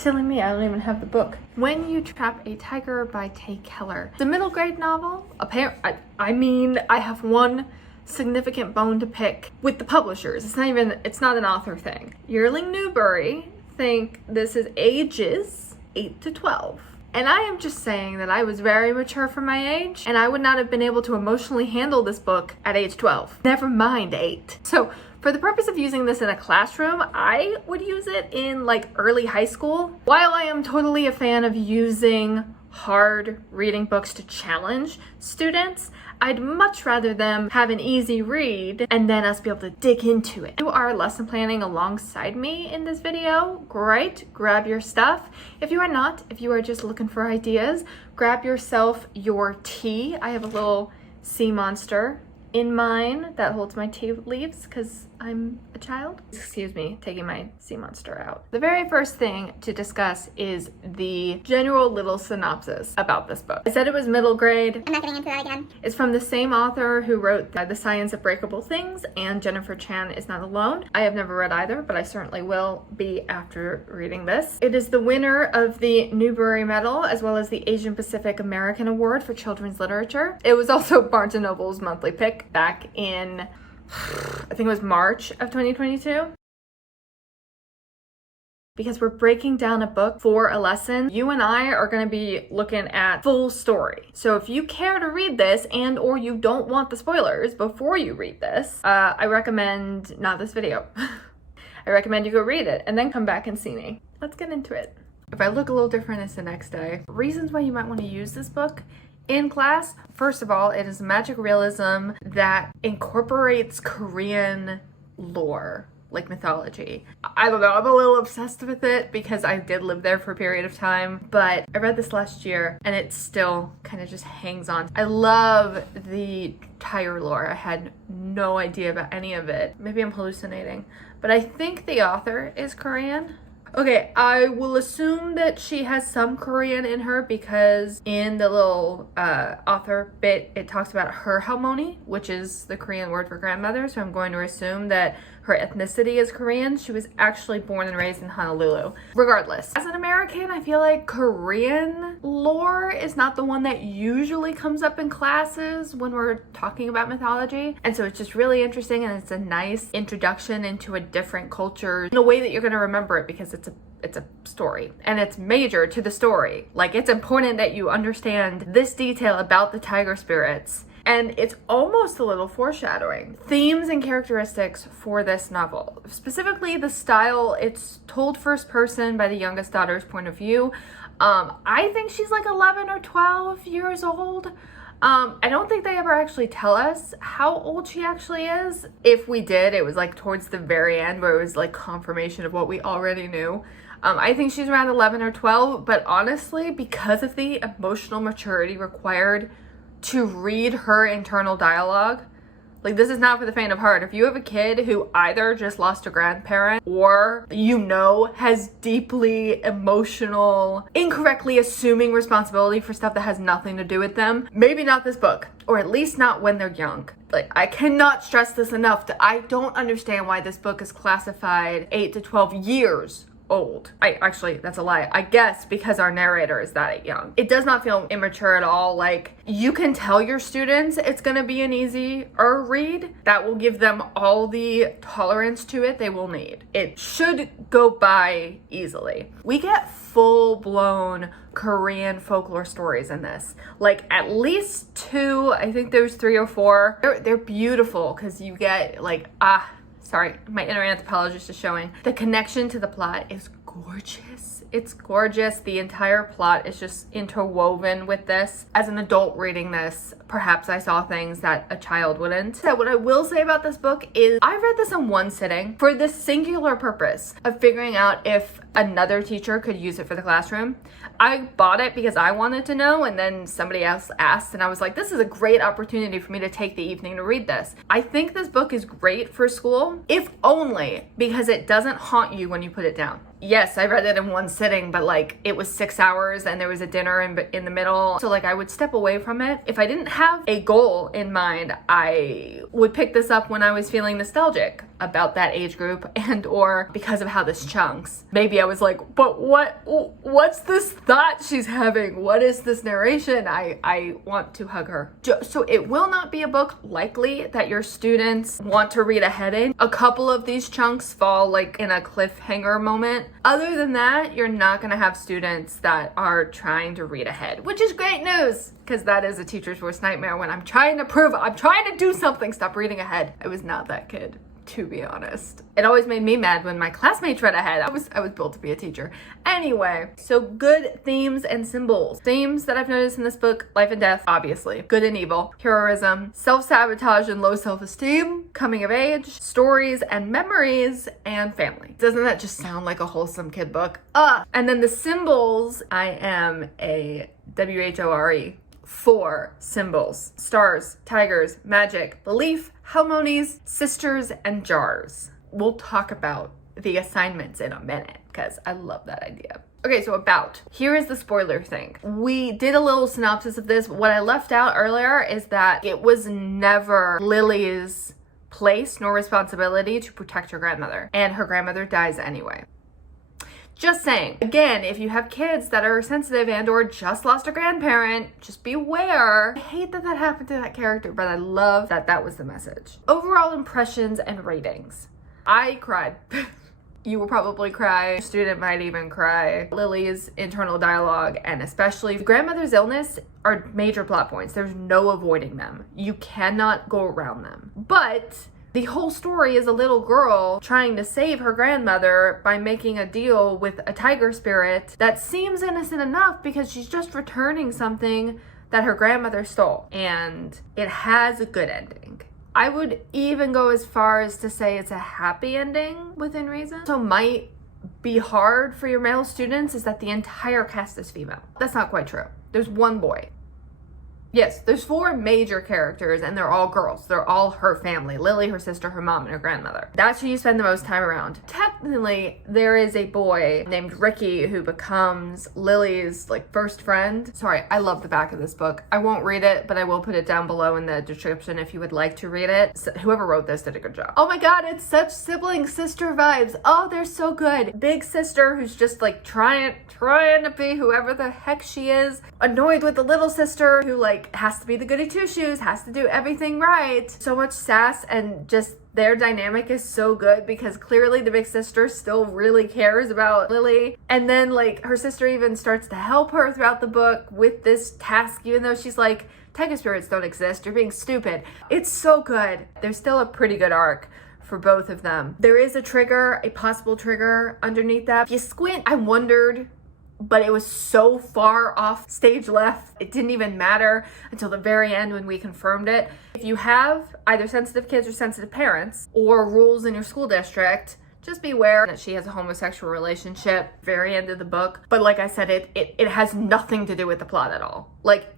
Silly me, I don't even have the book. When You Trap a Tiger by Tae Keller. It's a middle grade novel. I mean, I have one significant bone to pick with the publishers. It's not an author thing. Yearling Newbery think this is ages 8 to 12. And I am just saying that I was very mature for my age, and I would not have been able to emotionally handle this book at age 12. Never mind 8. So for the purpose of using this in a classroom, I would use it in like early high school. While I am totally a fan of using hard reading books to challenge students, I'd much rather them have an easy read and then us be able to dig into it. If you are lesson planning alongside me in this video, great, grab your stuff. If you are not, if you are just looking for ideas, grab yourself your tea. I have a little sea monster in mine that holds my tea leaves because I'm a child. Excuse me, taking my sea monster out. The very first thing to discuss is the general little synopsis about this book. I said it was middle grade. I'm not getting into that again. It's from the same author who wrote The Science of Breakable Things and Jennifer Chan Is Not Alone. I have never read either, but I certainly will be after reading this. It is the winner of the Newbery Medal as well as the Asian Pacific American Award for Children's Literature. It was also Barnes & Noble's monthly pick back in, I think it was March of 2022. Because we're breaking down a book for a lesson, you and I are going to be looking at full story. So if you care to read this and or you don't want the spoilers before you read this, I recommend not this video. I recommend you go read it and then come back and see me. Let's get into it. If I look a little different, it's the next day. Reasons why you might want to use this book in class. First of all, it is magic realism that incorporates Korean lore, like mythology. I don't know, I'm a little obsessed with it because I did live there for a period of time, but I read this last year and it still kind of just hangs on. I love the tiger lore. I had no idea about any of it. Maybe I'm hallucinating, but I think the author is Korean. Okay, I will assume that she has some Korean in her because in the little author bit, it talks about her Halmoni, which is the Korean word for grandmother. So I'm going to assume that her ethnicity is Korean. She was actually born and raised in Honolulu. Regardless, as an American, I feel like Korean lore is not the one that usually comes up in classes when we're talking about mythology. And so it's just really interesting and it's a nice introduction into a different culture in a way that you're going to remember it because it's a story and it's major to the story. Like, it's important that you understand this detail about the tiger spirits. And it's almost a little foreshadowing. Themes and characteristics for this novel. Specifically the style, it's told first person by the youngest daughter's point of view. I think she's like 11 or 12 years old. I don't think they ever actually tell us how old she actually is. If we did, it was like towards the very end where it was like confirmation of what we already knew. I think she's around 11 or 12, but honestly, because of the emotional maturity required to read her internal dialogue, like, this is not for the faint of heart. If you have a kid who either just lost a grandparent or, you know, has deeply emotional, incorrectly assuming responsibility for stuff that has nothing to do with them, maybe not this book, or at least not when they're young. Like, I cannot stress this enough. I don't understand why this book is classified 8 to 12 years old. Actually, that's a lie. I guess because our narrator is that young. It does not feel immature at all. Like, you can tell your students it's gonna be an easier read. That will give them all the tolerance to it they will need. It should go by easily. We get full-blown Korean folklore stories in this. Like, at least 2, I think there's 3 or 4. They're beautiful because you get like, sorry, my inner anthropologist is showing. The connection to the plot is gorgeous. It's gorgeous. The entire plot is just interwoven with this. As an adult reading this, perhaps I saw things that a child wouldn't. So what I will say about this book is I read this in one sitting for the singular purpose of figuring out if another teacher could use it for the classroom. I bought it because I wanted to know, and then somebody else asked, and I was like, this is a great opportunity for me to take the evening to read this. I think this book is great for school, if only because it doesn't haunt you when you put it down. Yes, I read it in one sitting, but like, it was 6 hours and there was a dinner in the middle. So like, I would step away from it. If I didn't have a goal in mind, I would pick this up when I was feeling nostalgic about that age group and or because of how this chunks. Maybe I was like, but what's this thought she's having? What is this narration? I want to hug her. So it will not be a book likely that your students want to read ahead in. A couple of these chunks fall like in a cliffhanger moment. Other than that, you're not gonna have students that are trying to read ahead, which is great news, because that is a teacher's worst nightmare when I'm trying to do something, stop reading ahead. I was not that kid, to be honest. It always made me mad when my classmates read ahead. I was built to be a teacher. Anyway, so good themes and symbols. Themes that I've noticed in this book: life and death, obviously, good and evil, heroism, self-sabotage and low self-esteem, coming of age, stories and memories, and family. Doesn't that just sound like a wholesome kid book? And then the symbols, I am a WHORE. 4 symbols: stars, tigers, magic, belief, Halmonis, sisters, and jars. We'll talk about the assignments in a minute, because I love that idea. Okay, so here is the spoiler thing. We did a little synopsis of this. What I left out earlier is that it was never Lily's place nor responsibility to protect her grandmother, and her grandmother dies anyway. Just saying. Again, if you have kids that are sensitive and or just lost a grandparent, just beware. I hate that happened to that character, but I love that that was the message. Overall impressions and ratings. I cried. You will probably cry. A student might even cry. Lily's internal dialogue, and especially grandmother's illness, are major plot points. There's no avoiding them. You cannot go around them. But the whole story is a little girl trying to save her grandmother by making a deal with a tiger spirit that seems innocent enough because she's just returning something that her grandmother stole. And it has a good ending. I would even go as far as to say it's a happy ending within reason. So might be hard for your male students is that the entire cast is female. That's not quite true. There's one boy. Yes, there's 4 major characters, and they're all girls. They're all her family: Lily, her sister, her mom, and her grandmother. That's who you spend the most time around. Technically, there is a boy named Ricky who becomes Lily's first friend. Sorry, I love the back of this book. I won't read it, but I will put it down below in the description if you would like to read it. So, whoever wrote this did a good job. Oh my god, it's such sibling sister vibes. Oh, they're so good. Big sister who's just trying to be whoever the heck she is. Annoyed with the little sister who has to be the goody two-shoes, has to do everything right. So much sass, and just their dynamic is so good because clearly the big sister still really cares about Lily. And then her sister even starts to help her throughout the book with this task, even though she's like, tiger spirits don't exist, you're being stupid. It's so good. There's still a pretty good arc for both of them. There is a possible trigger underneath that. If you squint, I wondered, but it was so far off stage left, it didn't even matter until the very end when we confirmed it. If you have either sensitive kids or sensitive parents, or rules in your school district, just beware that she has a homosexual relationship, very end of the book. But like I said, it has nothing to do with the plot at all.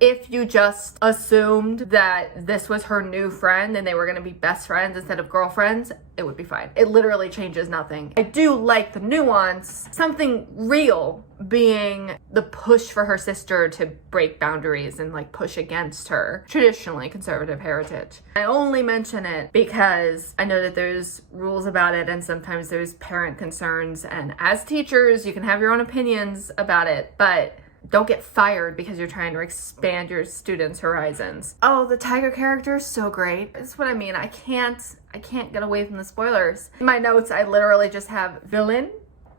If you just assumed that this was her new friend and they were gonna be best friends instead of girlfriends, it would be fine. It literally changes nothing. I do like the nuance, something real being the push for her sister to break boundaries and push against her traditionally conservative heritage. I only mention it because I know that there's rules about it and sometimes there's parent concerns, and as teachers you can have your own opinions about it, but don't get fired because you're trying to expand your students' horizons. Oh, the tiger character is so great. That's what I mean. I can't get away from the spoilers. In my notes, I literally just have villain,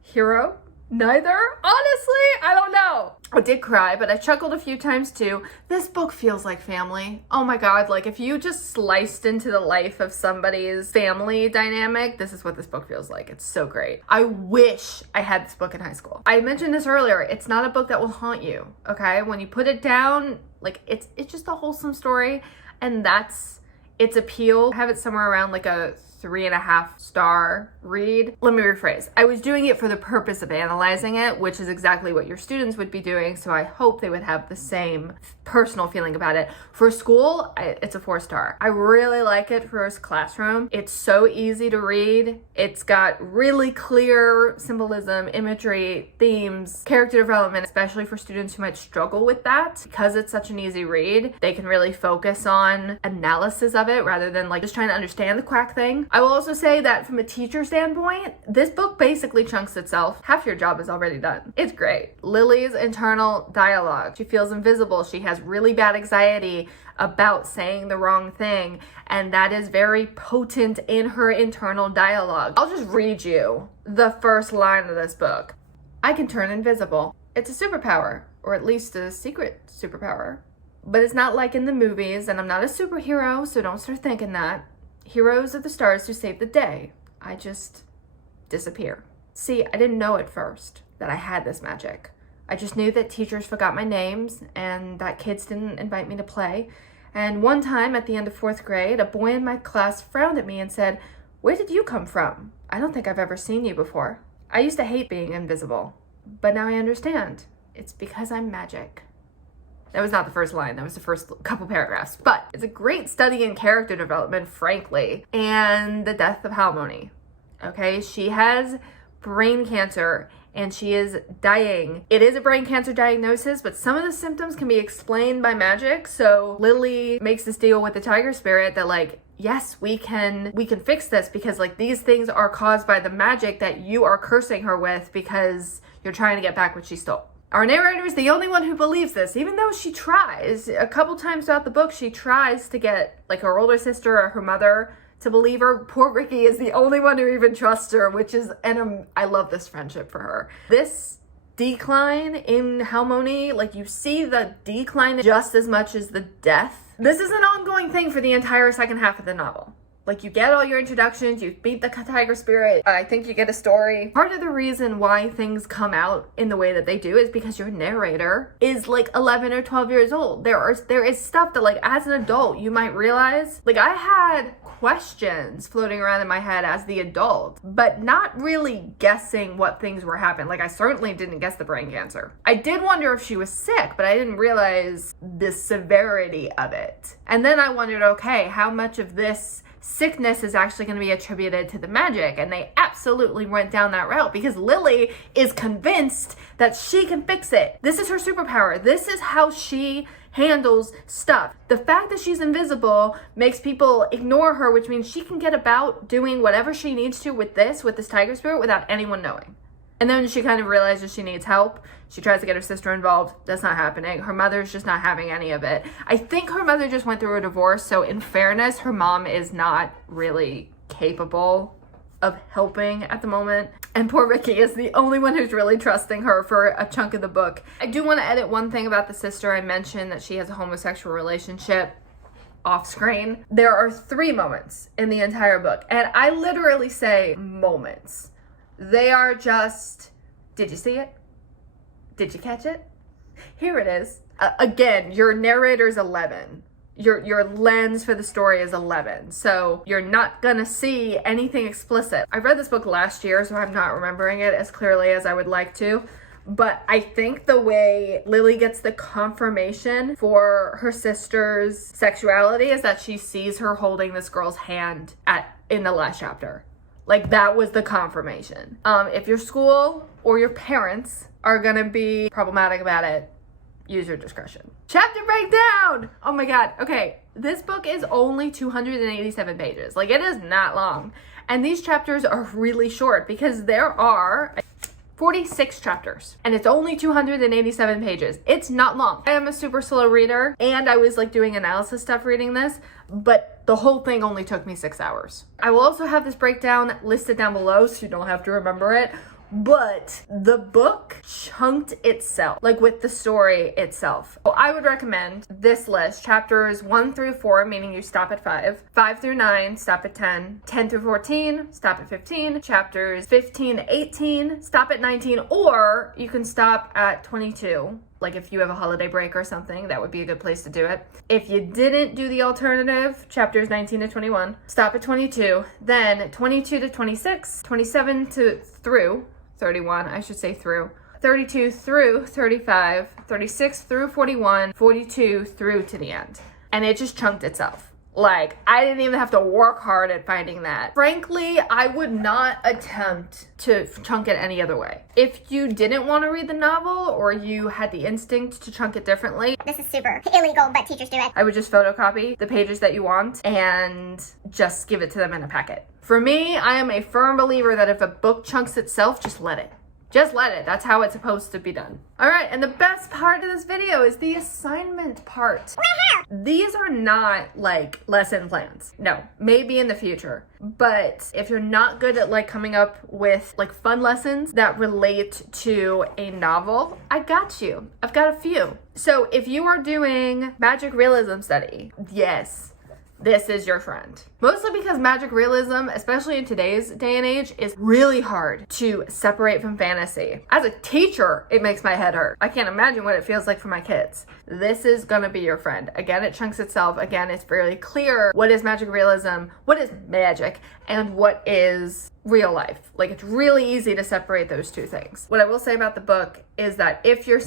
hero, neither. Honestly, I don't know. I did cry, but I chuckled a few times too. This book feels like family. Oh my god, if you just sliced into the life of somebody's family dynamic, this is what this book feels like. It's so great. I wish I had this book in high school. I mentioned this earlier. It's not a book that will haunt you, okay? When you put it down, it's just a wholesome story, and that's its appeal. I have it somewhere around a 3.5 star read. Let me rephrase. I was doing it for the purpose of analyzing it, which is exactly what your students would be doing, so I hope they would have the same personal feeling about it. For school, it's a 4 star. I really like it for a classroom. It's so easy to read. It's got really clear symbolism, imagery, themes, character development, especially for students who might struggle with that. Because it's such an easy read, they can really focus on analysis of it rather than just trying to understand the quack thing. I will also say that from a teacher standpoint, this book basically chunks itself. Half your job is already done. It's great. Lily's internal dialogue. She feels invisible. She has really bad anxiety about saying the wrong thing, and that is very potent in her internal dialogue. I'll just read you the first line of this book. I can turn invisible. It's a superpower, or at least a secret superpower. But it's not like in the movies, and I'm not a superhero, so don't start thinking that. Heroes are the stars who save the day. I just disappear. See, I didn't know at first that I had this magic. I just knew that teachers forgot my names and that kids didn't invite me to play. And one time at the end of 4th grade, a boy in my class frowned at me and said, "Where did you come from? I don't think I've ever seen you before." I used to hate being invisible, but now I understand. It's because I'm magic. That was not the first line, that was the first couple paragraphs. But it's a great study in character development, frankly, and the death of Halmoni. Okay, she has brain cancer and she is dying. It is a brain cancer diagnosis, but some of the symptoms can be explained by magic. So Lily makes this deal with the tiger spirit that like, yes, we can fix this because like these things are caused by the magic that you are cursing her with because you're trying to get back what she stole. Our narrator is the only one who believes this, even though she tries. A couple times throughout the book, she tries to get like her older sister or her mother to believe her. Poor Ricky is the only one who even trusts her, which is, and I love this friendship for her. This decline in Halmoni, like you see the decline just as much as the death. This is an ongoing thing for the entire second half of the novel. Like you get all your introductions, you beat the tiger spirit, I think you get a story. Part of the reason why things come out in the way that they do is because your narrator is like 11 or 12 years old. There is stuff that like as an adult you might realize. Like I had questions floating around in my head as the adult, but not really guessing what things were happening. Like I certainly didn't guess the brain cancer. I did wonder if she was sick, but I didn't realize the severity of it. And then I wondered, okay, how much of this sickness is actually going to be attributed to the magic? And they absolutely went down that route because Lily is convinced that she can fix it. This is her superpower. This is how she handles stuff. The fact that she's invisible makes people ignore her, which means she can get about doing whatever she needs to with this tiger spirit without anyone knowing. And then she kind of realizes she needs help. She tries to get her sister involved. That's not happening. Her mother's just not having any of it. I think her mother just went through a divorce, so in fairness, her mom is not really capable of helping at the moment. And poor Ricky is the only one who's really trusting her for a chunk of the book. I do want to edit one thing about the sister. I mentioned that she has a homosexual relationship off screen. There are 3 moments in the entire book, and I literally say moments. They are just, did you see it? Did you catch it? Here it is. Again, your narrator's 11. Your lens for the story is 11. So you're not gonna see anything explicit. I read this book last year, so I'm not remembering it as clearly as I would like to. But I think the way Lily gets the confirmation for her sister's sexuality is that she sees her holding this girl's hand in the last chapter. Like that was the confirmation. If your school or your parents are gonna be problematic about it, use your discretion. Chapter breakdown! Oh my god, okay. This book is only 287 pages. Like it is not long. And these chapters are really short because there are 46 chapters and it's only 287 pages. It's not long. I am a super slow reader and I was like doing analysis stuff reading this, but the whole thing only took me 6 hours. I will also have this breakdown listed down below so you don't have to remember it. But the book chunked itself, like with the story itself. So I would recommend this list, chapters 1 through 4, meaning you stop at 5, 5 through 9, stop at 10, 10 through 14, stop at 15, chapters 15 to 18, stop at 19, or you can stop at 22. Like if you have a holiday break or something, that would be a good place to do it. If you didn't do the alternative, chapters 19 to 21, stop at 22, then 22 to 26, 27 to through 31, I should say through, 32 through 35, 36 through 41, 42 through to the end. And it just chunked itself. Like, I didn't even have to work hard at finding that. Frankly, I would not attempt to chunk it any other way. If you didn't want to read the novel or you had the instinct to chunk it differently, this is super illegal, but teachers do it. I would just photocopy the pages that you want and just give it to them in a packet. For me, I am a firm believer that if a book chunks itself, just let it. Just let it. That's how it's supposed to be done. All right, and the best part of this video is the assignment part. These are not like lesson plans. No, maybe in the future. But if you're not good at like coming up with like fun lessons that relate to a novel, I got you. I've got a few. So if you are doing magic realism study, yes, this is your friend. Mostly because magic realism, especially in today's day and age, is really hard to separate from fantasy. As a teacher, it makes my head hurt. I can't imagine what it feels like for my kids. This is gonna be your friend. Again, it chunks itself. Again, it's fairly clear what is magic realism, what is magic, and what is real life. Like, it's really easy to separate those two things. What I will say about the book is that if you're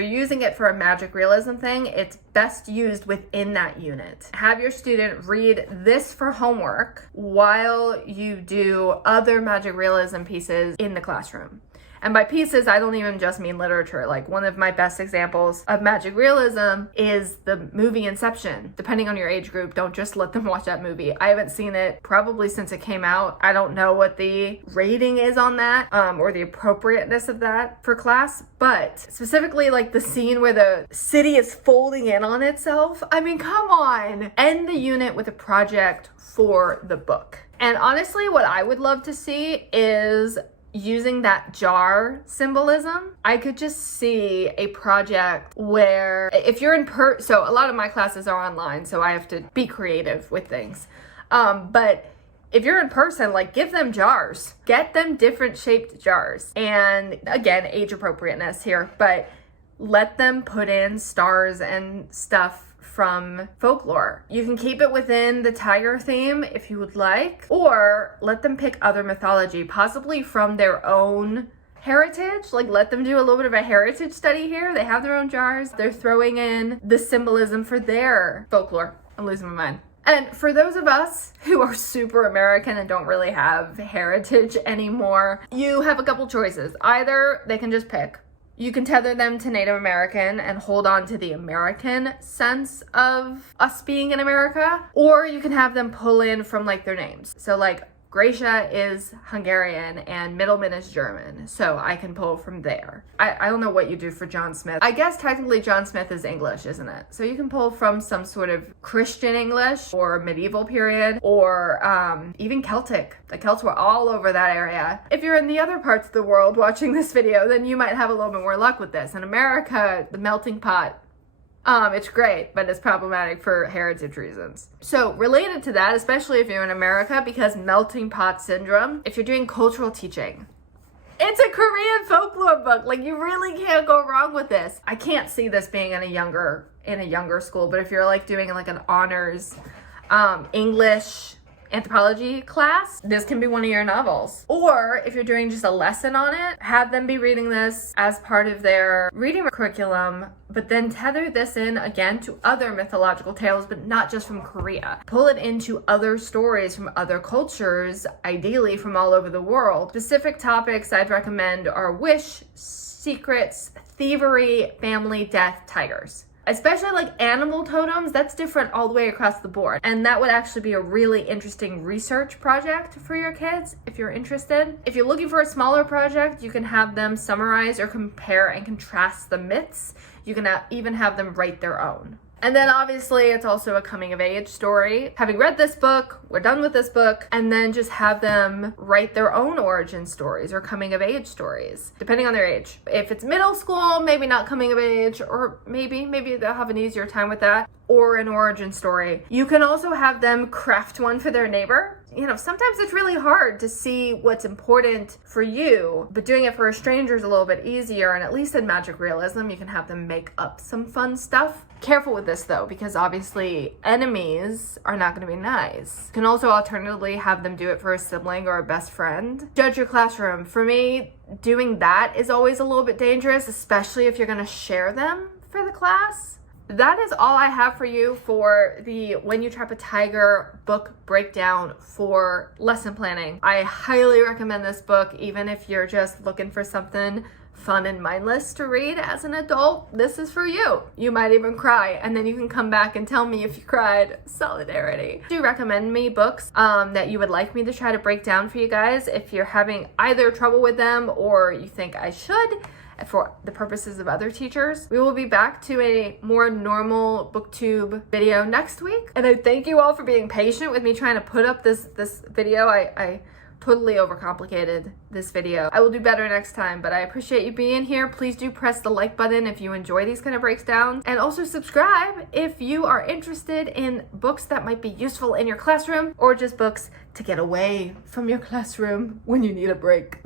using it for a magic realism thing, it's best used within that unit. Have your student read this for homework while you do other magic realism pieces in the classroom. And by pieces, I don't even just mean literature. Like, one of my best examples of magic realism is the movie Inception. Depending on your age group, don't just let them watch that movie. I haven't seen it probably since it came out. I don't know what the rating is on that, or the appropriateness of that for class. But specifically, like the scene where the city is folding in on itself. I mean, come on. End the unit with a project for the book. And honestly, what I would love to see is using that jar symbolism. I could just see a project where if you're so a lot of my classes are online, so I have to be creative with things. But if you're in person, like, give them jars. Get them different shaped jars. And again, age appropriateness here, but let them put in stars and stuff from folklore. You can keep it within the tiger theme if you would like, or let them pick other mythology, possibly from their own heritage. Like, let them do a little bit of a heritage study here. They have their own jars. They're throwing in the symbolism for their folklore. I'm losing my mind. And for those of us who are super American and don't really have heritage anymore, you have a couple choices. Either they can just pick. You can tether them to Native American and hold on to the American sense of us being in America, or you can have them pull in from like their names. So like Gracia is Hungarian and Middleman is German, so I can pull from there. I don't know what you do for John Smith. I guess technically John Smith is English, isn't it? So you can pull from some sort of Christian English or medieval period, or even Celtic. The Celts were all over that area. If you're in the other parts of the world watching this video, then you might have a little bit more luck with this. In America, the melting pot, it's great, but it's problematic for heritage reasons. So related to that, especially if you're in America, because melting pot syndrome, if you're doing cultural teaching, it's a Korean folklore book. Like, you really can't go wrong with this. I can't see this being in a younger school, but if you're like doing like an honors English anthropology class, this can be one of your novels. Or if you're doing just a lesson on it, have them be reading this as part of their reading curriculum, but then tether this in again to other mythological tales, but not just from Korea. Pull it into other stories from other cultures, ideally from all over the world. Specific topics I'd recommend are wish, secrets, thievery, family, death, tigers. Especially like animal totems, that's different all the way across the board. And that would actually be a really interesting research project for your kids if you're interested. If you're looking for a smaller project, you can have them summarize or compare and contrast the myths. You can even have them write their own. And then obviously it's also a coming of age story. Having read this book, we're done with this book, and then just have them write their own origin stories or coming of age stories, depending on their age. If it's middle school, maybe not coming of age, or maybe they'll have an easier time with that, or an origin story. You can also have them craft one for their neighbor. You know, sometimes it's really hard to see what's important for you, but doing it for a stranger is a little bit easier. And at least in magic realism, you can have them make up some fun stuff. Careful with this though, because obviously enemies are not going to be nice. You can also alternatively have them do it for a sibling or a best friend. Judge your classroom. For me, doing that is always a little bit dangerous, especially if you're going to share them for the class. that is all I have for you for the When You Trap a Tiger book breakdown for lesson planning. I highly recommend this book, even if you're just looking for something fun and mindless to read as an adult. This is for you. You might even cry, and then you can come back and tell me if you cried. Solidarity. Do recommend me books that you would like me to try to break down for you guys if you're having either trouble with them or you think I should for the purposes of other teachers. We will be back to a more normal booktube video next week, and I thank you all for being patient with me trying to put up this video. I totally overcomplicated this video. I will do better next time, but I appreciate you being here. Please do press the like button if you enjoy these kind of breakdowns, and also subscribe if you are interested in books that might be useful in your classroom or just books to get away from your classroom when you need a break.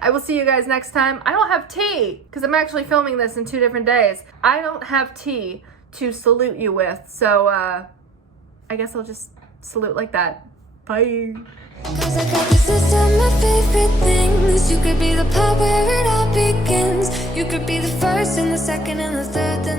I will see you guys next time. I don't have tea because I'm actually filming this in 2 different days. I don't have tea to salute you with, so I guess I'll just salute like that. Bye. Cause I got this list of my favorite things. You could be the part where it all begins. You could be the first and the second and the third, then